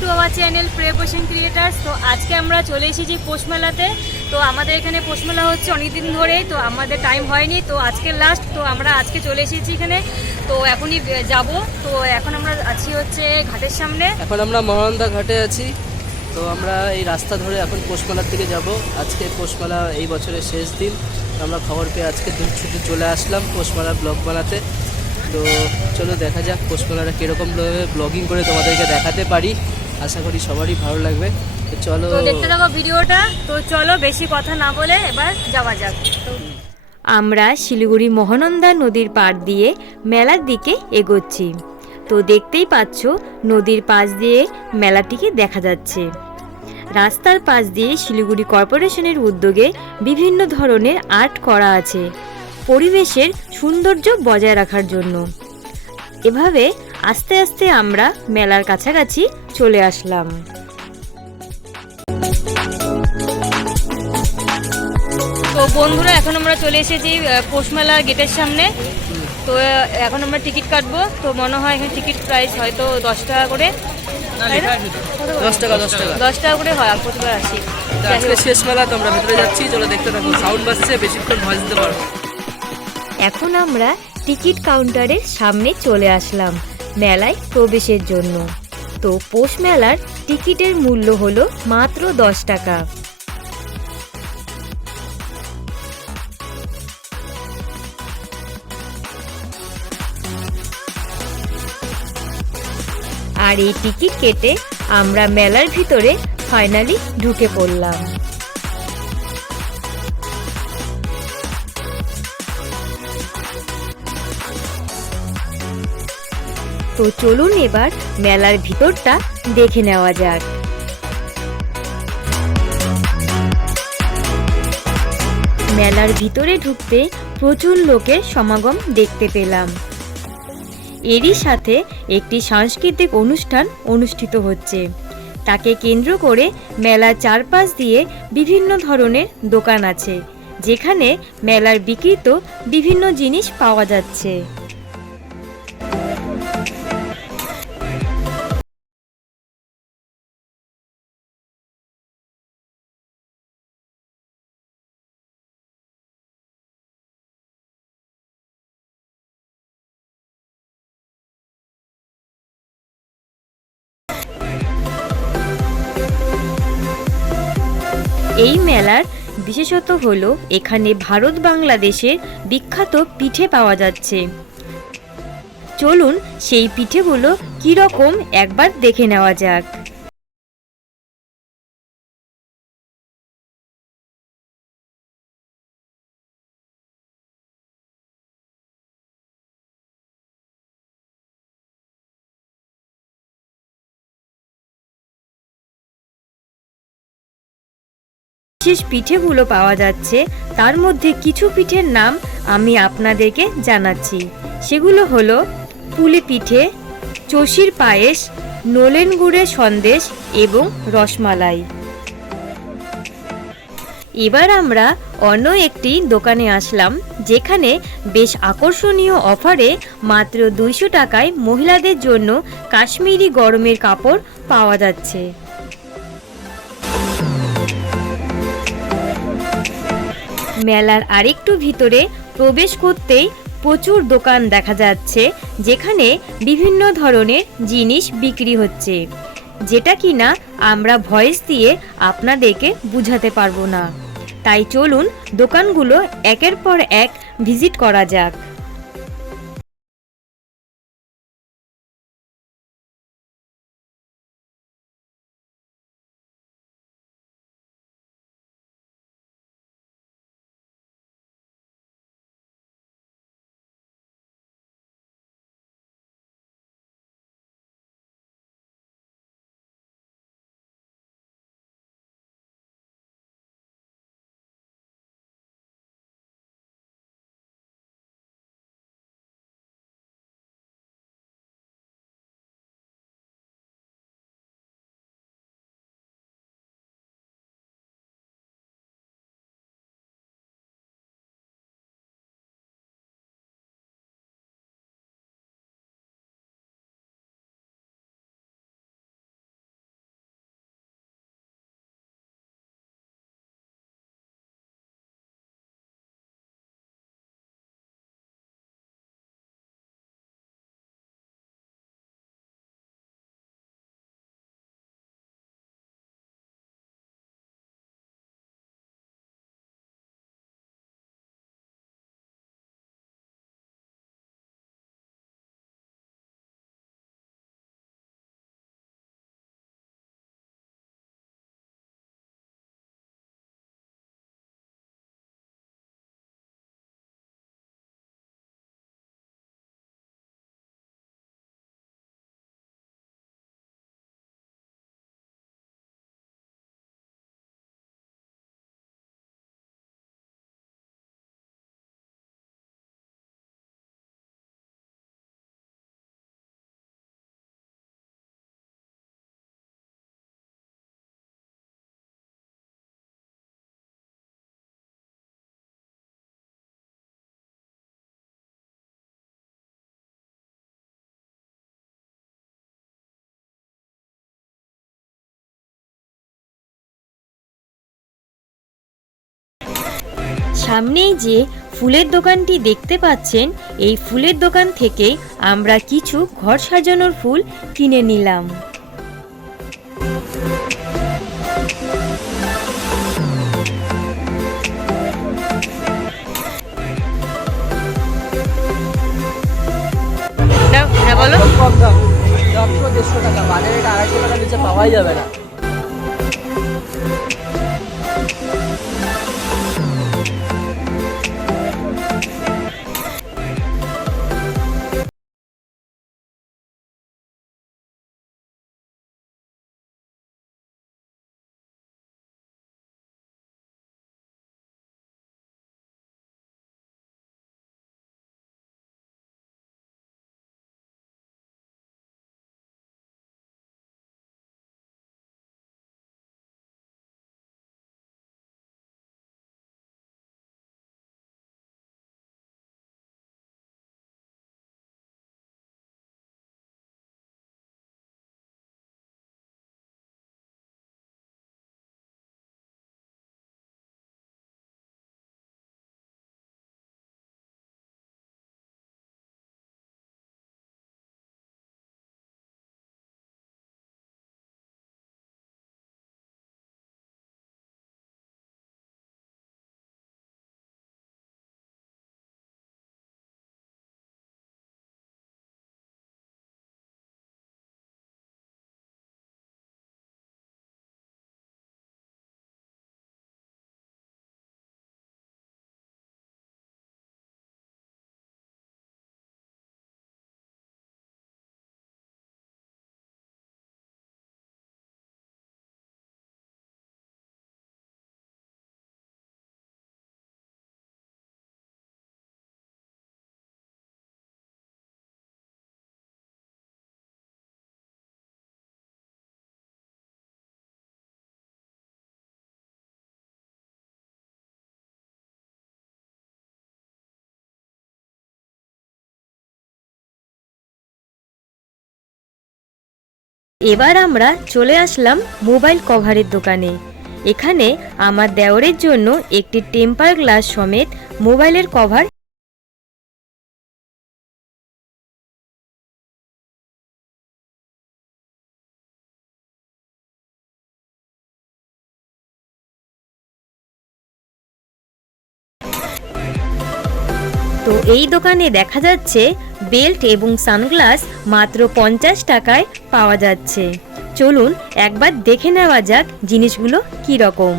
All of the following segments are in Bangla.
টু আওয়ার চ্যানেল প্রে পোষণ ক্রিয়েটার্স তো আজকে আমরা চলে এসেছি পোষমেলাতে তো আমাদের এখানে পোষমেলা হচ্ছে অনেকদিন ধরেই তো আমাদের টাইম হয়নি। তো আজকে লাস্ট তো আমরা আজকে চলে এসেছি এখানে। তো এখনই যাব। তো এখন আমরা আছি হচ্ছে ঘাটের সামনে। এখন আমরা মহানন্দা ঘাটে আছি। তো আমরা এই রাস্তা ধরে এখন পোষমেলার দিকে যাব। আজকে পোষমেলা এই বছরের শেষ দিন। আমরা খবর পেয়ে আজকে দূর ছুটে চলে আসলাম পোষমালার ব্লগ বানাতে। তো চলো দেখা যাক পোষমালাটা কীরকমভাবে ব্লগিং করে তোমাদেরকে দেখাতে পারি। আশা করি সবারই ভালো লাগবে। তো চলো দেখতে থাকো ভিডিওটা। তো চলো বেশি কথা না বলে এবার যাওয়া যাক। আমরা শিলিগুড়ি মহানন্দা নদীর পাড় দিয়ে মেলার দিকে এগোচ্ছি। তো দেখতেই পাচ্ছ নদীর পাশ দিয়ে মেলাটিকে দেখা যাচ্ছে। রাস্তার পাশ দিয়ে শিলিগুড়ি কর্পোরেশনের উদ্যোগে বিভিন্ন ধরনের আর্ট করা আছে পরিবেশের সৌন্দর্য বজায় রাখার জন্য। এভাবে আস্তে আস্তে আমরা মেলার কাছাকাছি চলে আসলাম। তো বন্ধুরা এখন আমরা চলে এসেছি পৌষমেলা গেটের সামনে। তো এখন আমরা টিকিট কাটবো। তো মনে হয় এখানে টিকিট প্রাইস হয়তো দশ টাকা করে? দশ টাকা দশ টাকা। দশ টাকা। করে হয় আর প্রতিবার আসি শেষ মেলা তো আমরা ভেতরে যাচ্ছি। চলো দেখতে থাকো সাউন্ড বাজছে বেশিক্ষণ ভয়েস দিতে পারব এখন আমরা টিকিট কাউন্টারের সামনে চলে আসলাম। মেলায় প্রবেশের জন্য। তো পৌষ মেলার টিকিটের মূল্য হলো মাত্র দশ টাকা। আর এই টিকিট কেটে আমরা মেলার ভিতরে ফাইনালি ঢুকে পড়লাম। তো চলুন এবার মেলার ভিতরটা দেখে নেওয়া যাক। মেলার ভিতরে ঢুকতে প্রচুর লোকের সমাগম দেখতে পেলাম। এরই সাথে একটি সাংস্কৃতিক অনুষ্ঠান অনুষ্ঠিত হচ্ছে। তাকে কেন্দ্র করে মেলার চারপাশ দিয়ে বিভিন্ন ধরনের দোকান আছে, যেখানে মেলার বিক্রিত বিভিন্ন জিনিস পাওয়া যাচ্ছে। এই মেলার বিশেষত হলো এখানে ভারত বাংলাদেশের বিখ্যাত পিঠে পাওয়া যাচ্ছে। চলুন সেই পিঠেগুলো কীরকম একবার দেখে নেওয়া যাক। বিশেষ পিঠেগুলো পাওয়া যাচ্ছে। তার মধ্যে কিছু পিঠের নাম আমি আপনাদেরকে জানাচ্ছি। সেগুলো হলো পুলি পিঠে, চষির পায়েস, নলেন গুড়ের সন্দেশ এবং রসমালাই। এবার আমরা অন্য একটি দোকানে আসলাম, যেখানে বেশ আকর্ষণীয় অফারে মাত্র দুইশো টাকায় মহিলাদের জন্য কাশ্মীরি গরমের কাপড় পাওয়া যাচ্ছে। মেলার আরেকটু ভিতরে প্রবেশ করতেই প্রচুর দোকান দেখা যাচ্ছে, যেখানে বিভিন্ন ধরনের জিনিস বিক্রি হচ্ছে। যেটা কি না আমরা ভয়েস দিয়ে আপনাদেরকে বুঝাতে পারব না। তাই চলুন দোকানগুলো একের পর এক ভিজিট করা যাক। সামনেই যে ফুলের দোকানটি দেখতে পাচ্ছেন এই ফুলের দোকান থেকে আমরা কিছু ঘর সাজানোর ফুল কিনে নিলাম। হ্যাঁ বলো। মাত্র দেড়শো টাকা। বাজারে এটা আড়াইশো টাকা নিচে পাওয়াই যাবে না। এবার আমরা চলে আসলাম মোবাইল কভারের দোকানে। এখানে আমার দেওরের জন্য একটি টেম্পার গ্লাস সমেত মোবাইলের কভার তো এই দোকানে দেখা যাচ্ছে বেল্ট এবং সানগ্লাস মাত্র পঞ্চাশ টাকায় পাওয়া যাচ্ছে। চলুন একবার দেখে নেওয়া যাক জিনিসগুলো কী রকম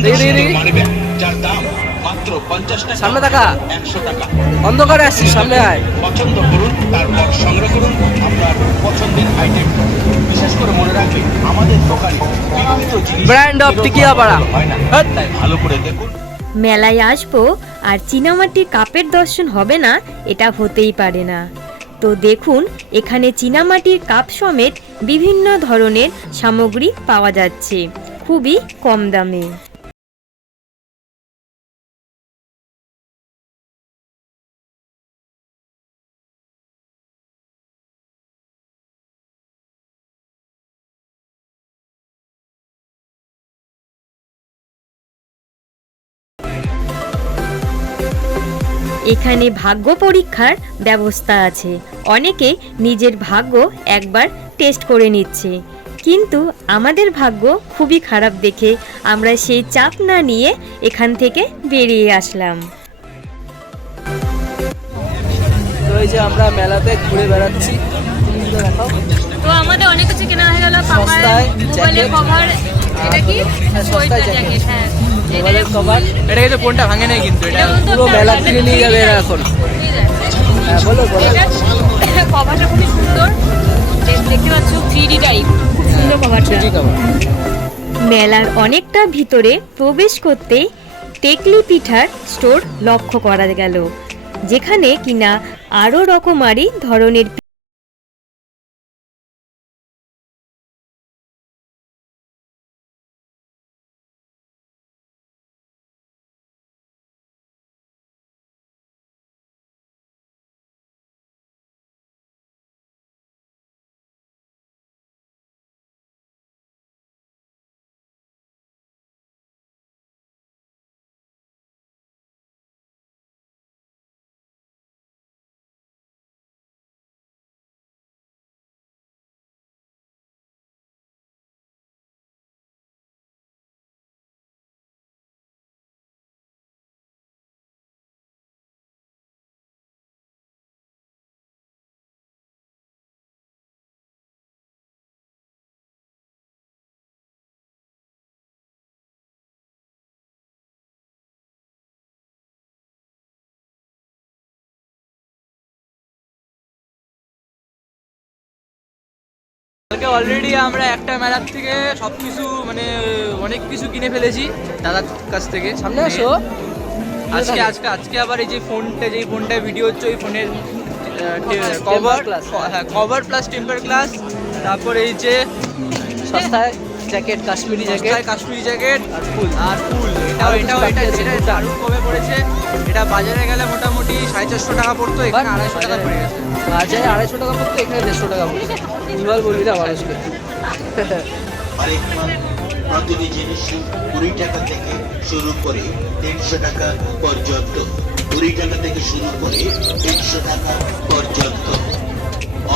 মানি যার দাম মাত্র পঞ্চাশ টাকা সামনে টাকা একশো টাকা। অন্ধকারে আসছি সামনে আয়। পছন্দ করুন তারপর সংগ্রহ করুন আপনার পছন্দের আইটেম বিশেষ করে মনে রাখবেন আমাদের দোকানে জিনিস Brand of টিকিয়াপাড়া। হয় না। তাই ভালো করে দেখুন। মেলায় আসব আর চীনামাটির কাপের দর্শন হবে না এটা হতেই পারে না। তো দেখুন এখানে চীনামাটির কাপ সমেত বিভিন্ন ধরনের সামগ্রী পাওয়া যাচ্ছে। খুবই কম দামে। এখানে ভাগ্য পরীক্ষার ব্যবস্থা আছে। অনেকে নিজের ভাগ্য একবার টেস্ট করে নিচ্ছে। কিন্তু আমাদের ভাগ্য খুবই খারাপ দেখে আমরা সেই চাপ না নিয়ে এখান থেকে বেরিয়ে আসলাম। তো এই যে আমরা মেলাতে ঘুরে বেড়াচ্ছি। তো আমাদের অনেক কিছু কেনা হয়ে গেল কভার এটা কি? হ্যাঁ, সস্তায় জ্যাকেট হ্যাঁ। মোবাইলের কভার এটা কিন্তু ফোনটা ভাঙে নাই কিন্তু এটা পুরো মেলা কিনে নিয়ে যাবে এরা এখন। হ্যাঁ বলো বলো। কভারটা খুবই সুন্দর। দেখতে পাচ্ছ থ্রি ডি টাইপ খুব সুন্দর কভারটা মেলার অনেকটা ভিতরে প্রবেশ করতে টেকলি পিঠার স্টোর লক্ষ্য করা গেল যেখানে কিনা আরও রকমারি ধরনের কালকে অলরেডি আমরা একটা মেলার থেকে সব কিছু মানে অনেক কিছু কিনে ফেলেছি দাদার কাছ থেকে সামনে। আসো। আজকে আজকে আজকে আবার এই যে ফোনটা যেই ফোনটা ভিডিও হচ্ছে ওই ফোনের কভার হ্যাঁ। কভার প্লাস টেম্পার গ্লাস তারপর এই যে সস্তায় jacket Kashmiri jacket jacket Kashmiri jacket আর ফুল। আর ফুল। এটাও এটাও এটা ভুটান। দারুণ কমে পড়েছে। এটা বাজারে গেলে মোটামুটি সাড়ে চারশো টাকা পড়তো এখানে আড়াইশো টাকা পড়ে গেছে। বাজারে আড়াইশো টাকা পড়তো এখানে দেড়শো টাকা পড়ছে। ভুলভাল বলবি না মানুষকে। প্রতিটি জিনিস কুড়ি টাকা থেকে শুরু করে তিনশো টাকা পর্যন্ত। কুড়ি টাকা থেকে শুরু করে তিনশো টাকা পর্যন্ত।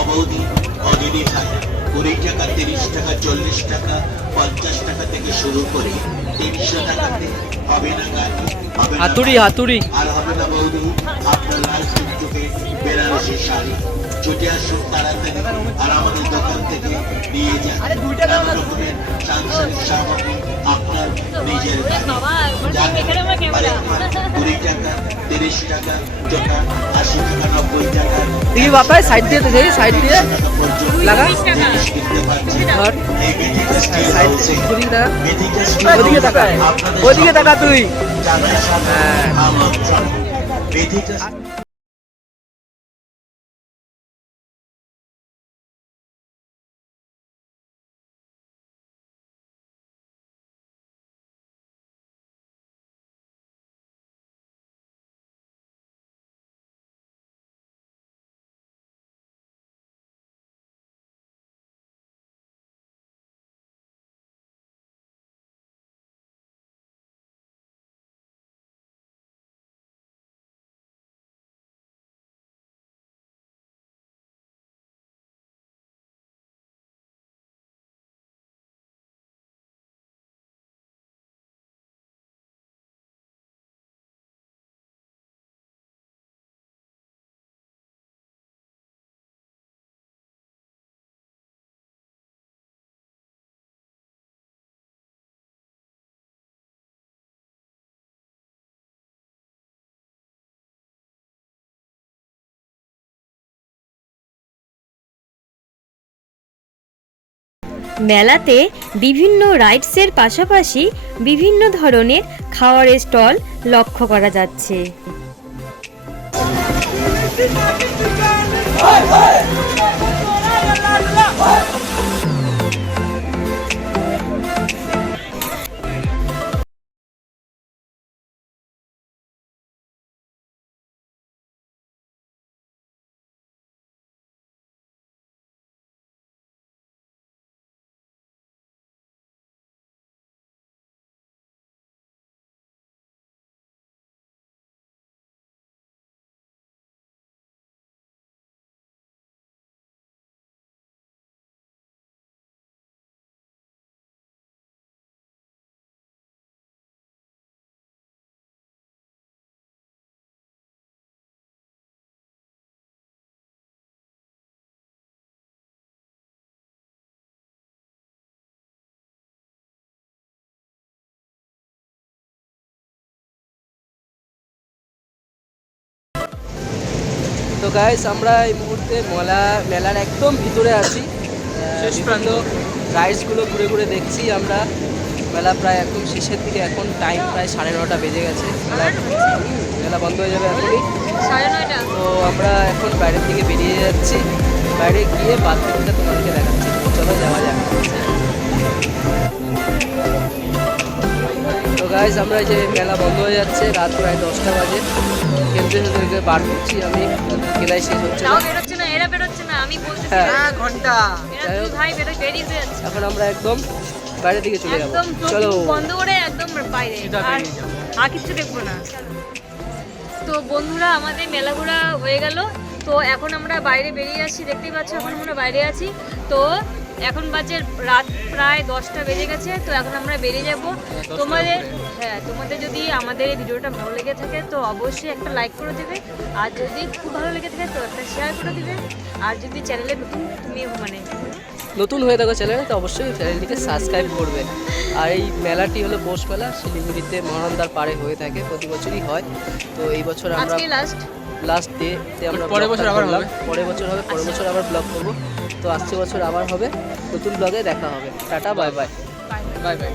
অবধি অদিনী ভাই কুড়ি টাকা তিরিশ টাকা চল্লিশ টাকা পঞ্চাশ টাকা থেকে শুরু করে তিনশো টাকাতে হাতুড়ি হাতুড়ি আর হবে না বৌদি আপনার লাল টুকটুকে বেনারসি শাড়ি ছুটে আসুন তাড়াতাড়ি আর আমাদের দোকান থেকে নিয়ে যান নানা রকমের সাংসারিক সামগ্রী আপনার নিজের বাড়ি। বাবা যান, এখানে আমার ক্যামেরা আরেকবার কুড়ি টাকা তিরিশ টাকা টাকা আশি টাকা নব্বই টাকা। দেখি বাপায় সাইড দিয়ে তো সাইড দিয়ে। লাগা? ঘর সাইড ওদিকে তাকা ওদিকে টাকা তুই। জানাই মেলাতে বিভিন্ন রাইডসের পাশাপাশি বিভিন্ন ধরনের খাওয়ারের স্টল লক্ষ্য করা যাচ্ছে। তো গাইস আমরা এই মুহূর্তে মেলা মেলার একদম ভিতরে আছি। শেষ প্রান্ত। রাইডসগুলো ঘুরে ঘুরে দেখছি আমরা। মেলা প্রায় একদম শেষের দিকে এখন টাইম প্রায় সাড়ে নটা বেজে গেছে। মেলা মেলা বন্ধ হয়ে যাবে এখনই। সাড়ে নয়টা। তো আমরা এখন বাইরের দিকে বেরিয়ে যাচ্ছি। বাইরে গিয়ে বাথরুমটা তোমাদেরকে দেখাচ্ছি। চলো যাওয়া যাক। গাইজ আমরা এই যে মেলা বন্ধ হয়ে যাচ্ছে রাত প্রায় দশটা বাজে। খেলতে খেলতে বার করছি আমি। খেলাই শেষ হচ্ছে না। বেরোচ্ছে না এরা বেরোচ্ছে না আমি বলতেছি ঘণ্টা। এরা যাই দুই হোক। ভাই বেরো বেরিয়ে যাচ্ছে। এখন আমরা একদম বাইরের দিকে চলে যাব। একদম চলো। বন্ধ করে একদম বাইরে। আর কিছু দেখব না। তো বন্ধুরা আমাদের মেলা ঘোরা হয়ে গেল। তো এখন আমরা বাইরে বেরিয়ে আসছি দেখতেই পাচ্ছ এখন আমরা বাইরে আছি। তো এখন বাজে রাত প্রায় দশটা বেজে গেছে তো এখন আমরা বেরিয়ে যাব। তোমাদের হ্যাঁ তোমাদের যদি আমাদের এই ভিডিওটা ভালো লেগে থাকে তো অবশ্যই একটা লাইক করে দেবে। আর যদি খুব ভালো লেগে থাকে তো একটা শেয়ার করে দেবে। আর যদি চ্যানেলে নতুন তুমি মানে নতুন হয়ে থাকো চ্যানেলে তো অবশ্যই চ্যানেলটিকে সাবস্ক্রাইব করবে। আর এই মেলাটি হলো পৌষ মেলা শিলিগুড়িতে মহানন্দার পাড়ে হয়ে থাকে প্রতি বছরই হয়। তো এই বছর আমরা লাস্ট লাস্ট ডে তে আমরা পরের বছর আবার। হবে? পরের বছর হবে পরের বছর আবার ব্লগ করব। তো আসছে বছর আবার হবে। নতুন ব্লগে দেখা হবে। Tata bye bye bye bye